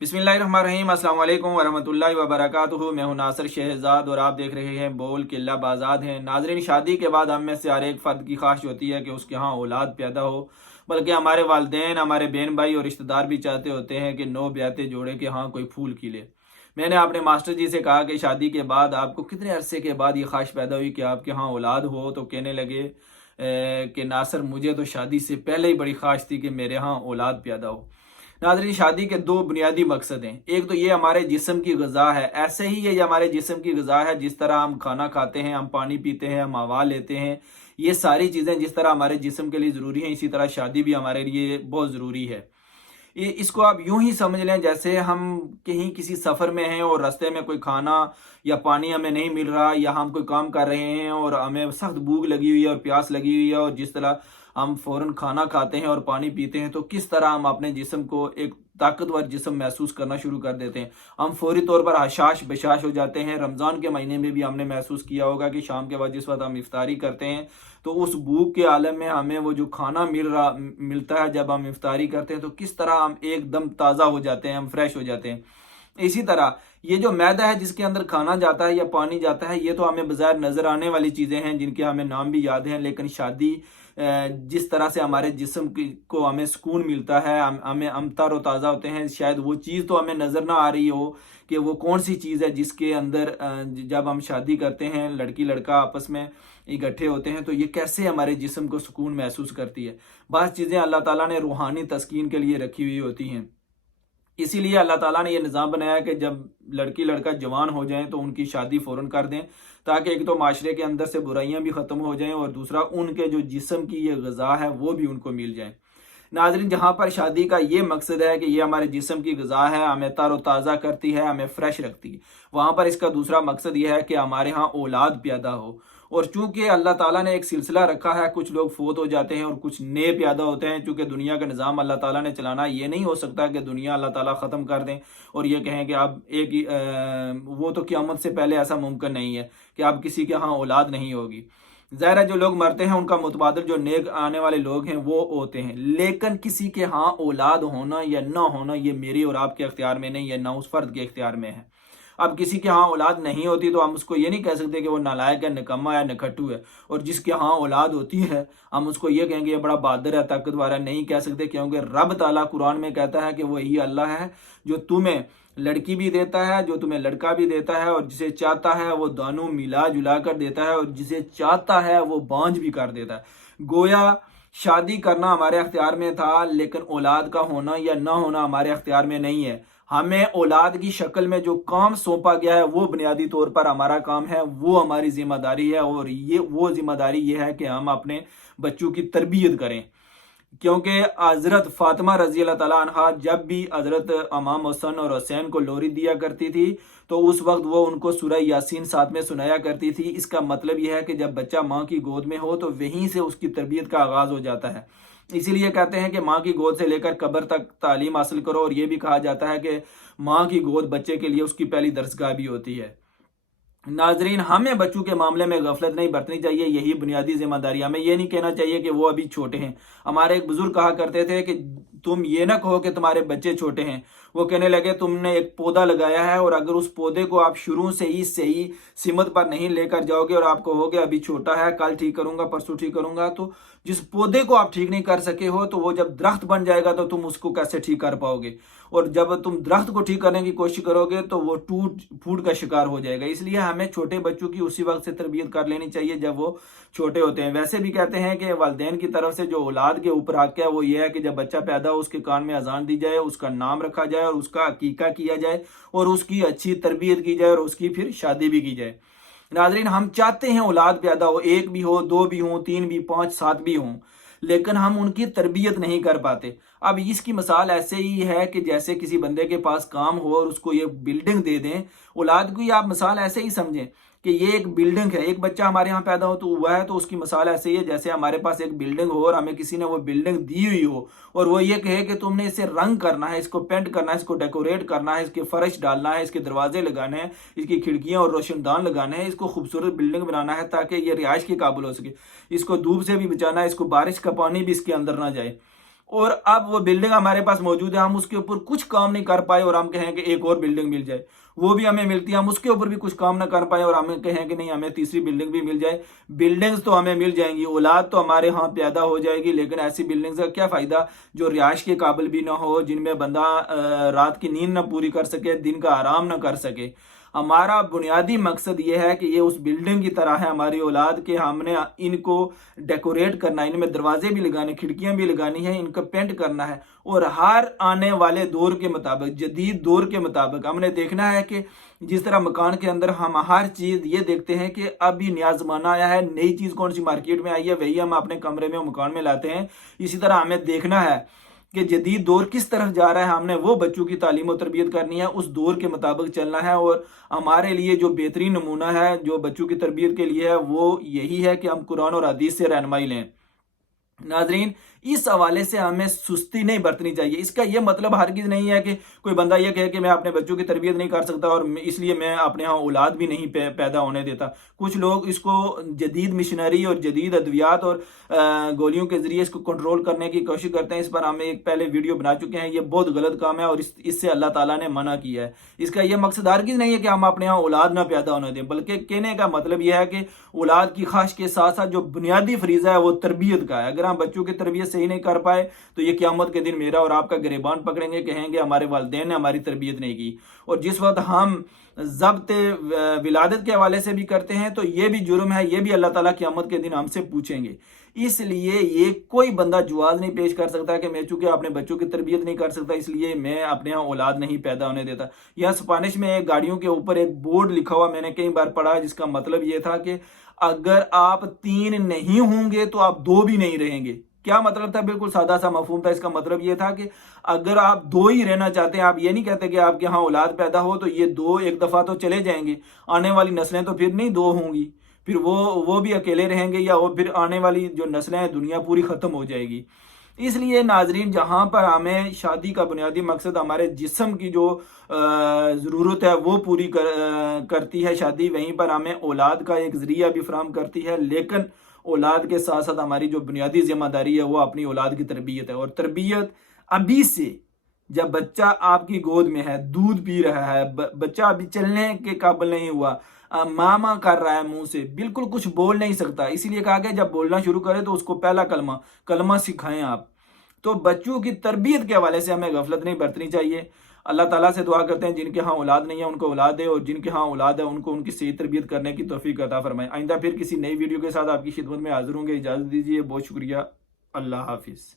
बिस्मिल्लाहिर्रहमानिर्रहीम। अस्सलाम वालेकुम वरहमतुल्लाहि वबरकातुहू। मैं हूं नासिर शहजाद और आप देख रहे हैं बोल किल्ला बाजाद हैं। नाजरीन, शादी के बाद हम में से हर एक फ़र्द की ख्वाहिश होती है कि उसके यहाँ औलाद पैदा हो, बल्कि हमारे वालिदैन, हमारे बहन भाई और रिश्तेदार भी चाहते होते हैं कि नौ ब्याते जोड़े के यहाँ कोई फूल खिले। मैंने अपने मास्टर जी से कहा कि शादी के बाद आपको कितने अरसे के बाद ये ख्वाहिश पैदा हुई कि आपके यहाँ औलाद हो, तो कहने लगे कि नासिर, मुझे तो शादी से पहले ही बड़ी ख्वाहिश थी कि मेरे यहाँ औलाद पैदा हो। नाज़रीन, शादी के दो बुनियादी मकसद हैं। एक तो ये हमारे जिस्म की ग़िज़ा है, ऐसे ही ये हमारे जिस्म की ग़िज़ा है। जिस तरह हम खाना खाते हैं, हम पानी पीते हैं, हम हवा लेते हैं, ये सारी चीज़ें जिस तरह हमारे जिस्म के लिए ज़रूरी हैं, इसी तरह शादी भी हमारे लिए बहुत ज़रूरी है। ये इसको आप यूं ही समझ लें जैसे हम कहीं किसी सफ़र में हैं और रास्ते में कोई खाना या पानी हमें नहीं मिल रहा, या हम कोई काम कर रहे हैं और हमें सख्त भूख लगी हुई है और प्यास लगी हुई है, और जिस तरह हम फ़ौरन खाना खाते हैं और पानी पीते हैं, तो किस तरह हम अपने जिस्म को एक ताकतवर जिस्म महसूस करना शुरू कर देते हैं। हम फौरी तौर पर हशाश बशाश हो जाते हैं। रमज़ान के महीने में भी हमने महसूस किया होगा कि शाम के बाद जिस वक्त हम इफ्तारी करते हैं, तो उस भूख के आलम में हमें वो जो खाना मिलता है जब हम इफ्तारी करते हैं, तो किस तरह हम एकदम ताज़ा हो जाते हैं, हम फ्रेश हो जाते हैं। इसी तरह ये जो मैदा है जिसके अंदर खाना जाता है या पानी जाता है, ये तो हमें बाज़ार नज़र आने वाली चीज़ें हैं जिनके हमें नाम भी याद हैं, लेकिन शादी जिस तरह से हमारे जिस्म को हमें सुकून मिलता है, हम तरोताज़ा होते हैं, शायद वो चीज़ तो हमें नज़र ना आ रही हो कि वो कौन सी चीज़ है जिसके अंदर जब हम शादी करते हैं, लड़की लड़का आपस में इकट्ठे होते हैं, तो ये कैसे हमारे जिस्म को सुकून महसूस करती है। बाज़ चीज़ें अल्लाह ताला ने रूहानी तस्कीन के लिए रखी हुई होती हैं। इसीलिए अल्लाह ताला ने ये निज़ाम बनाया कि जब लड़की लड़का जवान हो जाएं तो उनकी शादी फ़ौरन कर दें, ताकि एक तो माशरे के अंदर से बुराइयां भी ख़त्म हो जाएं और दूसरा उनके जो जिस्म की ये ग़िज़ा है वो भी उनको मिल जाए। नाज़रीन, जहाँ पर शादी का ये मकसद है कि ये हमारे जिस्म की ग़िज़ा है, हमें तरोताज़ा करती है, हमें फ्रेश रखती है, वहाँ पर इसका दूसरा मकसद ये है कि हमारे यहाँ औलाद पैदा हो। और चूंकि अल्लाह ताला ने एक सिलसिला रखा है, कुछ लोग फोत हो जाते हैं और कुछ नए पैदा होते हैं। चूंकि दुनिया का निज़ाम अल्लाह ताला ने चलाना, ये नहीं हो सकता कि दुनिया अल्लाह ताला ख़त्म कर दें और ये कहें कि अब एक ही वो तो क़यामत से पहले ऐसा मुमकिन नहीं है कि अब किसी के यहाँ औलाद नहीं होगी। ज़ाहिर है, जो लोग मरते हैं उनका मुतबादिल जो नेक आने वाले लोग हैं वो होते हैं, लेकिन किसी के यहाँ औलाद होना या ना होना ये मेरी और आपके इख्तियार में नहीं है, ना उस फर्द के इख्तियार में है। अब किसी के यहाँ औलाद नहीं होती तो हम उसको ये नहीं कह सकते कि वो नालायक है, निकम्मा है, नखट्टू है। और जिसके यहाँ औलाद होती है हम उसको ये कहेंगे ये बड़ा बहादुर है, ताकतवर है, नहीं कह सकते, क्योंकि रब ताला कुरान में कहता है कि वही अल्लाह है जो तुम्हें लड़की भी देता है, जो तुम्हें लड़का भी देता है, और जिसे चाहता है वो दोनों मिला जुला कर देता है, और जिसे चाहता है वो बांझ भी कर देता है। गोया शादी करना हमारे अख्तियार में था, लेकिन औलाद का होना या ना होना हमारे अख्तियार में नहीं है। हमें औलाद की शक्ल में जो काम सौंपा गया है वो बुनियादी तौर पर हमारा काम है, वो हमारी जिम्मेदारी है, और ये वो जिम्मेदारी ये है कि हम अपने बच्चों की तरबियत करें। क्योंकि हज़रत फ़ातिमा रज़ी अल्लाह ताला अन्हा जब भी हज़रत इमाम हसन और हुसैन को लोरी दिया करती थी, तो उस वक्त वो उनको सूरह यासीन साथ में सुनाया करती थी। इसका मतलब यह है कि जब बच्चा माँ की गोद में हो तो वहीं से उसकी तरबियत का आगाज़ हो जाता है। इसीलिए कहते हैं कि माँ की गोद से लेकर कब्र तक तालीम हासिल करो, और ये भी कहा जाता है कि माँ की गोद बच्चे के लिए उसकी पहली दरसगाह भी होती है। नाजरीन, हमें बच्चों के मामले में गफलत नहीं बरतनी चाहिए, यही बुनियादी जिम्मेदारी। हमें ये नहीं कहना चाहिए कि वो अभी छोटे हैं। हमारे एक बुजुर्ग कहा करते थे कि तुम ये ना कहो कि तुम्हारे बच्चे छोटे हैं। वो कहने लगे तुमने एक पौधा लगाया है और अगर उस पौधे को आप शुरू से ही सही सिमत पर नहीं लेकर जाओगे और आप कहोगे अभी छोटा है, कल ठीक करूंगा, परसों ठीक करूंगा, तो जिस पौधे को आप ठीक नहीं कर सके हो, तो वो जब दरख्त बन जाएगा तो तुम उसको कैसे ठीक कर पाओगे। और जब तुम दरख्त को ठीक करने की कोशिश करोगे तो वो टूट फूट का शिकार हो जाएगा। इसलिए हमें छोटे बच्चों की उसी वक्त से तरबियत कर लेनी चाहिए जब वो छोटे होते हैं। वैसे भी कहते हैं कि वालिदैन की तरफ से जो औलाद के ऊपर हक है वो ये है कि जब बच्चा पैदा हो उसके कान में अजान दी जाए, उसका नाम रखा जाए और उसका अकीका किया जाए और उसकी अच्छी तरबियत की जाए और उसकी फिर शादी भी की जाए। नाजरीन, हम चाहते हैं औलाद पैदा हो, एक भी हो, दो भी हो, तीन भी, पांच, सात भी हों, लेकिन हम उनकी तरबियत नहीं कर पाते। अब इसकी मिसाल ऐसे ही है कि जैसे किसी बंदे के पास काम हो और उसको ये बिल्डिंग दे दें। औलाद की आप मिसाल ऐसे ही समझें कि ये एक बिल्डिंग है, एक बच्चा हमारे यहाँ पैदा हो तो हुआ है, तो उसकी मिसाल ऐसे ही है जैसे हमारे पास एक बिल्डिंग हो और हमें किसी ने वो बिल्डिंग दी हुई हो और वो ये कहे कि तुमने इसे रंग करना है, इसको पेंट करना है, इसको डेकोरेट करना है, इसके फर्श डालना है, इसके दरवाजे लगाने हैं, इसकी खिड़कियां और रोशनदान लगाने हैं, इसको खूबसूरत बिल्डिंग बनाना है ताकि ये रिहाइश के काबिल हो सके, इसको धूप से भी बचाना है, इसको बारिश का पानी भी इसके अंदर ना जाए। और अब वो बिल्डिंग हमारे पास मौजूद है, हम उसके ऊपर कुछ काम नहीं कर पाए और हम कहें कि एक और बिल्डिंग मिल जाए, वो भी हमें मिलती है, हम उसके ऊपर भी कुछ काम ना कर पाए और हमें कहें कि नहीं हमें तीसरी बिल्डिंग भी मिल जाए। बिल्डिंग्स तो हमें मिल जाएंगी, औलाद तो हमारे यहाँ पैदा हो जाएगी, लेकिन ऐसी बिल्डिंग्स का क्या फायदा जो रिहाइश के काबिल भी ना हो, जिनमें बंदा रात की नींद ना पूरी कर सके, दिन का आराम ना कर सके। हमारा बुनियादी मकसद ये है कि ये उस बिल्डिंग की तरह है हमारी औलाद के, हमने इनको डेकोरेट करना है, इनमें दरवाजे भी लगाने, खिड़कियां भी लगानी है, इनका पेंट करना है और हर आने वाले दौर के मुताबिक, जदीद दौर के मुताबिक हमने देखना है कि जिस तरह मकान के अंदर हम हर चीज़ ये देखते हैं कि अभी नया ज़माना आया है, नई चीज़ कौन सी मार्केट में आई है वही हम अपने कमरे में मकान में लाते हैं, इसी तरह हमें देखना है कि जदीद दौर किस तरफ जा रहा है, हमने वो बच्चों की तालीम और तरबियत करनी है, उस दौर के मुताबिक चलना है। और हमारे लिए जो बेहतरीन नमूना है जो बच्चों की तरबियत के लिए है वो यही है कि हम कुरान और हदीस से रहनुमाई लें। नाजरीन, इस हवाले से हमें सुस्ती नहीं बरतनी चाहिए। इसका यह मतलब हरगिज नहीं है कि कोई बंदा यह कहे कि मैं अपने बच्चों की तरबियत नहीं कर सकता और इसलिए मैं अपने यहाँ औलाद भी नहीं पैदा होने देता। कुछ लोग इसको जदीद मिशनरी और जदीद अद्वियात और गोलियों के जरिए इसको कंट्रोल करने की कोशिश करते हैं। इस पर हम एक पहले वीडियो बना चुके हैं, ये बहुत गलत काम है और इससे अल्लाह ताला ने मना किया है। इसका यह मकसद हरगिज नहीं है कि हम अपने यहाँ औलाद ना पैदा होने दें, बल्कि कहने का मतलब यह है कि औलाद की ख्वाहिश के साथ साथ जो बुनियादी फरीजा है वो तरबियत का है। अगर हम बच्चों की तरबियत सही नहीं कर पाए तो ये क़यामत के दिन मेरा और आपका गिरेबान पकड़ेंगे, कहेंगे हमारे वालिदैन ने हमारी तरबियत नहीं की। और जिस वक्त हम ज़ब्त विलादत के हवाले से भी करते हैं तो ये भी जुर्म है, ये भी अल्लाह ताला क़यामत के दिन हमसे पूछेंगे। इसलिए ये कोई बंदा जवाब नहीं पेश कर सकता कि मैं चूंकि अपने बच्चों की तरबियत नहीं कर सकता इसलिए मैं अपने यहाँ औलाद नहीं पैदा होने देता। यह स्पेनिश में गाड़ियों के ऊपर एक बोर्ड लिखा हुआ मैंने कई बार पढ़ा, जिसका मतलब ये था कि अगर आप 3 नहीं होंगे तो आप 2 भी नहीं रहेंगे। क्या मतलब था? बिल्कुल सादा सा मफहूम था। इसका मतलब ये था कि अगर आप 2 ही रहना चाहते हैं, आप ये नहीं कहते कि आपके यहाँ औलाद पैदा हो तो ये 2 एक दफा तो चले जाएंगे, आने वाली नस्लें तो फिर नहीं 2 होंगी, फिर वो भी अकेले रहेंगे या वो फिर आने वाली जो नस्लें हैं दुनिया पूरी खत्म हो जाएगी। इसलिए नाजरीन, जहाँ पर हमें शादी का बुनियादी मकसद हमारे जिस्म की जो ज़रूरत है वो पूरी करती है शादी, वहीं पर हमें औलाद का एक ज़रिया भी फराहम करती है। लेकिन औलाद के साथ साथ हमारी जो बुनियादी जिम्मेदारी है वो अपनी औलाद की तरबियत है। और तरबियत अभी से, जब बच्चा आपकी गोद में है, दूध पी रहा है, बच्चा अभी चलने के काबिल नहीं हुआ, मामा कर रहा है मुंह से, बिल्कुल कुछ बोल नहीं सकता, इसीलिए कहा गया जब बोलना शुरू करे तो उसको पहला कलमा सिखाएं आप। तो बच्चों की तरबियत के हवाले से हमें गफलत नहीं बरतनी चाहिए। अल्लाह ताला से दुआ करते हैं जिनके यहाँ औलाद नहीं है उनको औलाद दे और जिनके यहाँ औलाद है उनको उनकी सही तरबियत करने की तौफीक अता फरमाए। आइंदा फिर किसी नई वीडियो के साथ आपकी खिदमत में हाजिर होंगे। इजाज़त दीजिए, बहुत शुक्रिया, अल्लाह हाफिज़।